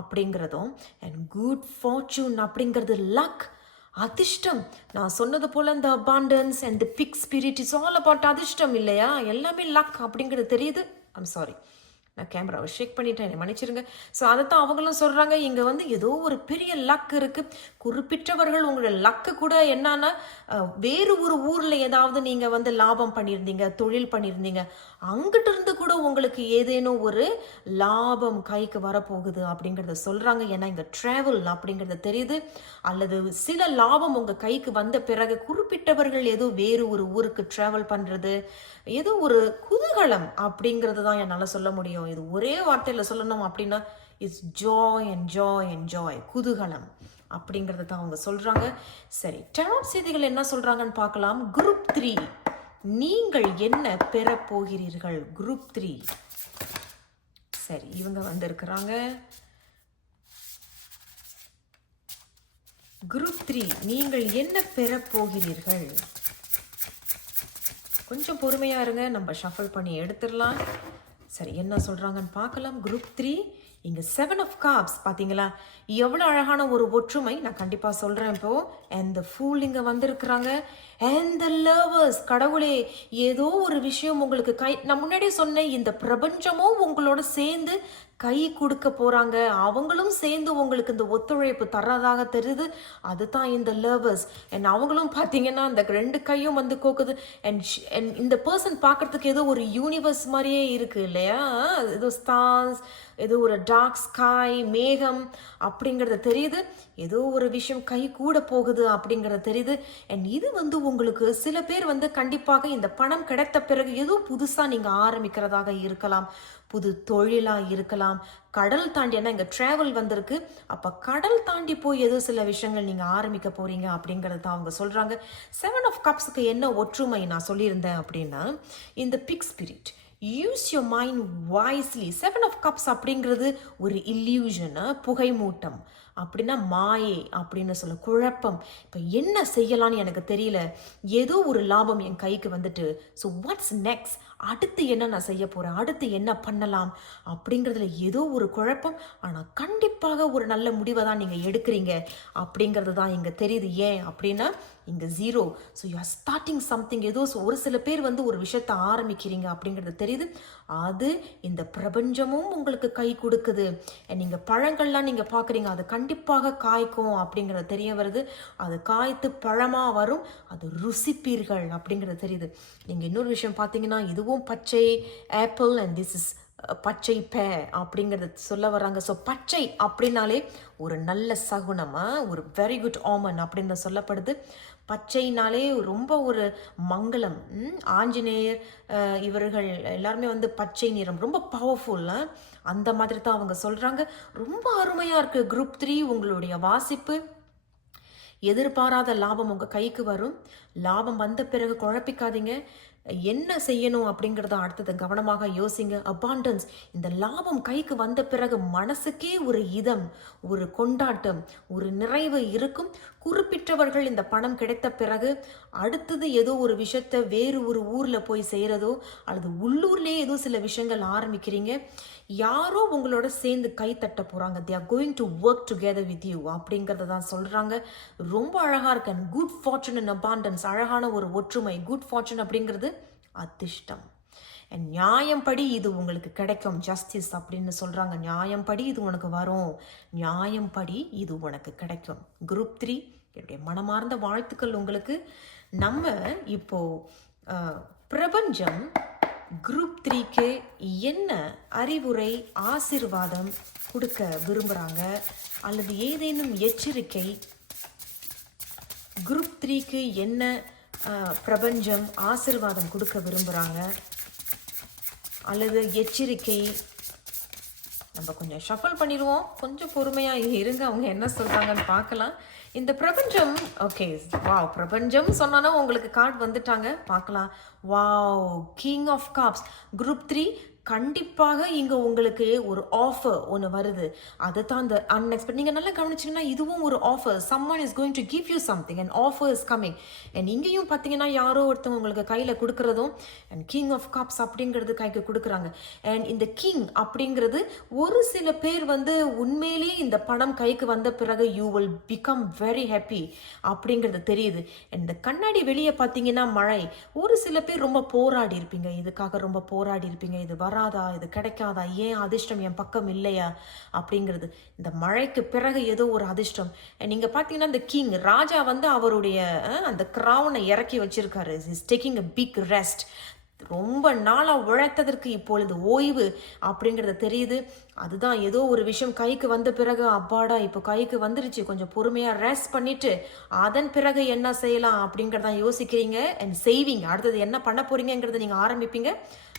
அப்படிங்கிறதும், அண்ட் குட் ஃபார்ச்சூன் அப்படிங்கிறது லக், அதிர்ஷ்டம். நான் சொன்னது போல இந்த abundance and the big spirit is all about அதிர்ஷ்டம் இல்லையா? எல்லாமே லக் அப்படிங்கிறது தெரியுது. ஐம் சாரி, நான் கேமராவை ஷேக் பண்ணிட்டேன், என்னை மன்னிச்சிருங்க. ஸோ அதைத்தான் அவங்களும் சொல்கிறாங்க, இங்கே வந்து ஏதோ ஒரு பெரிய லக் இருக்குது. குறிப்பிட்டவர்கள் உங்களோட லக்கு கூட என்னன்னா, வேறு ஒரு ஊரில் ஏதாவது நீங்கள் வந்து லாபம் பண்ணியிருந்தீங்க, தொழில் பண்ணியிருந்தீங்க, அங்கிட்டு இருந்து கூட உங்களுக்கு ஏதேனும் ஒரு லாபம் கைக்கு வரப்போகுது அப்படிங்கிறத சொல்கிறாங்க. ஏன்னா இங்கே ட்ராவல் அப்படிங்கிறது தெரியுது. அல்லது சில லாபம் உங்கள் கைக்கு வந்த பிறகு குறிப்பிட்டவர்கள் ஏதோ வேறு ஒரு ஊருக்கு ட்ராவல் பண்ணுறது, ஏதோ ஒரு குதூகலம் அப்படிங்கிறது தான் என்னால் சொல்ல முடியும். இது ஒரே வார்த்தையில் சொல்லணும் அப்படின்னா it's Joy and Joy and Joy, குதூகலம் அப்படிங்கிறது தான் அவங்க சொல்கிறாங்க. சரி, டெராட் செய்திகள் என்ன சொல்கிறாங்கன்னு பார்க்கலாம். குரூப் 3, நீங்கள் என்ன பெற போகிறீர்கள்? குரூப் 3, சரி, இவங்க வந்திருக்கிறாங்க. குரூப் 3, நீங்கள் என்ன பெற போகிறீர்கள்? கொஞ்சம் பொறுமையாக இருங்க, நம்ம ஷஃபிள் பண்ணி எடுத்துடலாம். சரி, என்ன சொல்கிறாங்கன்னு பார்க்கலாம். குரூப் 3, இங்கே 7 of cups பார்த்தீங்களா? எவ்வளோ அழகான ஒரு ஒற்றுமை. நான் கண்டிப்பாக சொல்கிறேன் இப்போது. அண்ட் த ஃபூல் இங்கே வந்திருக்கிறாங்க. And the lovers. கடவுளே, ஏதோ ஒரு விஷயம் உங்களுக்கு நான் முன்னாடியே சொன்னேன், இந்த பிரபஞ்சமும் உங்களோட சேர்ந்து கை கொடுக்க போகிறாங்க. அவங்களும் சேர்ந்து உங்களுக்கு இந்த ஒத்துழைப்பு தர்றதாக தெரியுது. அதுதான் இந்த லவர்ஸ். அண்ட் அவங்களும் பார்த்தீங்கன்னா அந்த 2 கையும் வந்து கோக்குது. அண்ட் இந்த பர்சன் பார்க்குறதுக்கு ஏதோ ஒரு யூனிவர்ஸ் மாதிரியே இருக்குது இல்லையா? ஏதோ ஸ்டார்ஸ், ஏதோ ஒரு டார்க் ஸ்காய், மேகம் அப்படிங்கிறது தெரியுது. ஏதோ ஒரு விஷயம் கை கூட போகுது அப்படிங்கிறது தெரியுது. அண்ட் இது வந்து உங்களுக்கு சில பேர் வந்து கண்டிப்பாக இந்த பணம் கிடைத்த பிறகு ஏதோ புதுசாக நீங்கள் ஆரம்பிக்கிறதாக இருக்கலாம், புது தொழிலாக இருக்கலாம், கடல் தாண்டி. ஏன்னா இங்கே ட்ராவல் வந்திருக்கு, அப்போ கடல் தாண்டி போய் ஏதோ சில விஷயங்கள் நீங்கள் ஆரம்பிக்க போகிறீங்க அப்படிங்கிறது தான் அவங்க சொல்கிறாங்க. 7 of cups என்ன ஒற்றுமை நான் சொல்லியிருந்தேன் அப்படின்னா, இந்த big spirit, use your mind wisely. 7 of cups அப்படிங்கிறது ஒரு இல்யூஷனு, புகைமூட்டம் அப்படின்னா மாயை அப்படின்னு சொல்ல, குழப்பம். இப்போ என்ன செய்யலான்னு எனக்கு தெரியல, ஏதோ ஒரு லாபம் என் கைக்கு வந்துட்டு, ஸோ வாட்ஸ் நெக்ஸ்ட், அடுத்து என்ன நான் செய்ய போகிறேன், அடுத்து என்ன பண்ணலாம் அப்படிங்கிறதுல ஏதோ ஒரு குழப்பம். ஆனால் கண்டிப்பாக ஒரு நல்ல முடிவை தான் நீங்கள் எடுக்கிறீங்க அப்படிங்கிறது தான் இங்கே தெரியுது. ஏன் அப்படின்னா இங்கே 0. So you are starting something. ஏதோ ஒரு சில பேர் வந்து ஒரு விஷயத்தை ஆரம்பிக்கிறீங்க அப்படிங்கிறது தெரியுது. அது இந்த பிரபஞ்சமும் உங்களுக்கு கை கொடுக்குது. நீங்கள் பழங்கள்லாம் நீங்கள் பார்க்குறீங்க, அது கண்டிப்பாக காய்க்கும் அப்படிங்கிறது தெரிய வருது. அது காய்த்து பழமாக வரும், அது ருசிப்பீர்கள் அப்படிங்கிறது தெரியுது. நீங்கள் இன்னொரு விஷயம் பார்த்தீங்கன்னா, இதுவும் பச்சை ஆப்பிள் அண்ட் திஸ் இஸ் பச்சை பே அப்படிங்கிறது சொல்ல வராங்க. ஸோ பச்சை அப்படின்னாலே ஒரு நல்ல சகுனமாக, ஒரு வெரி குட் ஆமன் அப்படின்னு சொல்லப்படுது. பச்சைனாலே ரொம்ப ஒரு மங்களம். ஆஞ்சநேயர் இவர்கள் எல்லாருமே வந்து பச்சை நிறம் ரொம்ப பவர்ஃபுல்லா, அந்த மாதிரி தான் அவங்க சொல்கிறாங்க. ரொம்ப அருமையாக இருக்குது குரூப் 3 உங்களுடைய வாசிப்பு. எதிர்பாராத லாபம் உங்கள் கைக்கு வரும். லாபம் வந்த பிறகு குழப்பிக்காதீங்க, என்ன செய்யணும் அப்படிங்கிறத அடுத்தது கவனமாக யோசிங்க. அபாண்டன்ஸ், இந்த லாபம் கைக்கு வந்த பிறகு மனசுக்கே ஒரு இதம், ஒரு கொண்டாட்டம், ஒரு நிறைவு இருக்கும். குறிப்பிட்டவர்கள் இந்த பணம் கிடைத்த பிறகு அடுத்தது ஏதோ ஒரு விஷயத்த வேறு ஒரு ஊரில் போய் செய்கிறதோ அல்லது உள்ளூர்லேயே ஏதோ சில விஷயங்கள் ஆரம்பிக்கிறீங்க. யாரோ உங்களோட சேர்ந்து கை தட்ட போகிறாங்க. They are going to work together with you அப்படிங்கிறத தான் சொல்கிறாங்க. ரொம்ப அழகாக இருக்கு. And good fortune and abundance, அழகான ஒரு ஒற்றுமை. குட் ஃபார்ச்சூன் அப்படிங்கிறது அதிர்ஷ்டம். அண்ட் நியாயம்படி இது உங்களுக்கு கிடைக்கும். ஜஸ்டிஸ் அப்படின்னு சொல்கிறாங்க. நியாயம்படி இது உனக்கு வரும், நியாயம்படி இது உனக்கு கிடைக்கும். குரூப் 3 என்னுடைய மனமார்ந்த வாழ்த்துக்கள் உங்களுக்கு. நம்ம இப்போ பிரபஞ்சம் குரூப் 3க்கு என்ன அறிவுரை, ஆசீர்வாதம் கொடுக்க விரும்புகிறாங்க அல்லது ஏதேனும் எச்சரிக்கை, குரூப் 3க்கு என்ன பிரபஞ்சம் ஆசீர்வாதம் கொடுக்க விரும்புகிறாங்க அல்லது எச்சரிக்கை, நம்ம கொஞ்சம் ஷஃபல் பண்ணிடுவோம். கொஞ்சம் பொறுமையாக இருங்க, அவங்க என்ன சொல்கிறாங்கன்னு பார்க்கலாம். இந்த பிரபஞ்சம், ஓகே, வாவ், பிரபஞ்சம் சொன்னானா உங்களுக்கு கார்டு வந்துட்டாங்க, பார்க்கலாம். Wow, king of cups, group 3. கண்டிப்பாக இங்கே உங்களுக்கு ஒரு ஆஃபர் ஒன்று வருது. அதுதான் அந்த அன்எக்ஸ்பெக்ட். நீங்கள் நல்லா கவனிச்சிங்கன்னா இதுவும் ஒரு offer. Someone is going to give you something and offer is coming. And இங்கேயும் பார்த்தீங்கன்னா யாரோ ஒருத்தவங்க உங்களுக்கு கையில் கொடுக்குறதும் அண்ட் கிங் ஆஃப் கப்ஸ் அப்படிங்கிறது கைக்கு கொடுக்குறாங்க. அண்ட் இந்த கிங் அப்படிங்கிறது ஒரு சில பேர் உண்மையிலேயே இந்த பணம் கைக்கு வந்த பிறகு you will become very happy அப்படிங்கிறது தெரியுது. இந்த கண்ணாடி வெளியே பார்த்தீங்கன்னா மழை. ஒரு சில பேர் ரொம்ப போராடி இருப்பீங்க, இதுக்காக ரொம்ப போராடி இருப்பீங்க. இது வராதா, இது கிடைக்காதா, ஏன் அதிர்ஷ்டம் என் பக்கம் இல்லையா அப்படிங்கிறது. இந்த மழைக்கு பிறகு ஏதோ ஒரு அதிர்ஷ்டம். நீங்க பார்த்தீங்கன்னா இந்த கிங் ராஜா அவருடைய அந்த கிரவுனை இறக்கி வச்சிருக்காரு. Is taking a big rest. ரொம்ப நாளாக உழைத்ததற்கு இப்பொழுது ஓய்வு அப்படிங்கிறது தெரியுது. அதுதான் ஏதோ ஒரு விஷயம் கைக்கு வந்த பிறகு அப்பாடா இப்போ கைக்கு வந்துருச்சு, கொஞ்சம் பொறுமையாக ரெஸ்ட் பண்ணிட்டு அதன் பிறகு என்ன செய்யலாம் அப்படிங்கிறதான் யோசிக்கிறீங்க அண்ட் செய்வீங்க. அடுத்தது என்ன பண்ண போறீங்கிறத நீங்கள் ஆரம்பிப்பீங்க.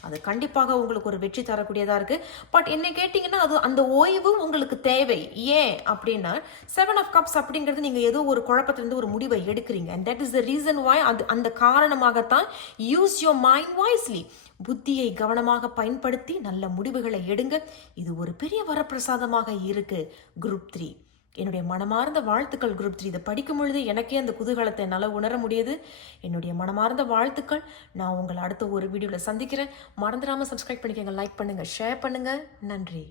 அது கண்டிப்பாக உங்களுக்கு ஒரு வெற்றி தரக்கூடியதாக இருக்குது. பட் என்ன கேட்டிங்கன்னா அது அந்த ஓய்வு உங்களுக்கு தேவை. ஏன் அப்படின்னா 7 ஆஃப் கப்ஸ் அப்படிங்கிறது நீங்கள் ஏதோ ஒரு குழப்பத்திலிருந்து ஒரு முடிவை எடுக்கிறீங்க. And that is the reason why. அந்த காரணமாகத்தான் யூஸ் யோர் மைண்ட் வைஸ்லி. புத்தியை கவனமாக பயன்படுத்தி நல்ல முடிவுகளை எடுங்க. இது ஒரு பெரிய வரப்பிரசாதமாக இருக்கு குரூப் 3. என்னுடைய மனமார்ந்த வாழ்த்துக்கள் குரூப் 3. இதை படிக்கும் பொழுது எனக்கே அந்த குதூகலத்தை என்னால் உணர முடியுது. என்னுடைய மனமார்ந்த வாழ்த்துக்கள். நான் உங்களை அடுத்த ஒரு வீடியோவில் சந்திக்கிறேன். மறந்துடாமல் சப்ஸ்கிரைப் பண்ணிக்கோங்க, லைக் பண்ணுங்கள், ஷேர் பண்ணுங்கள். நன்றி.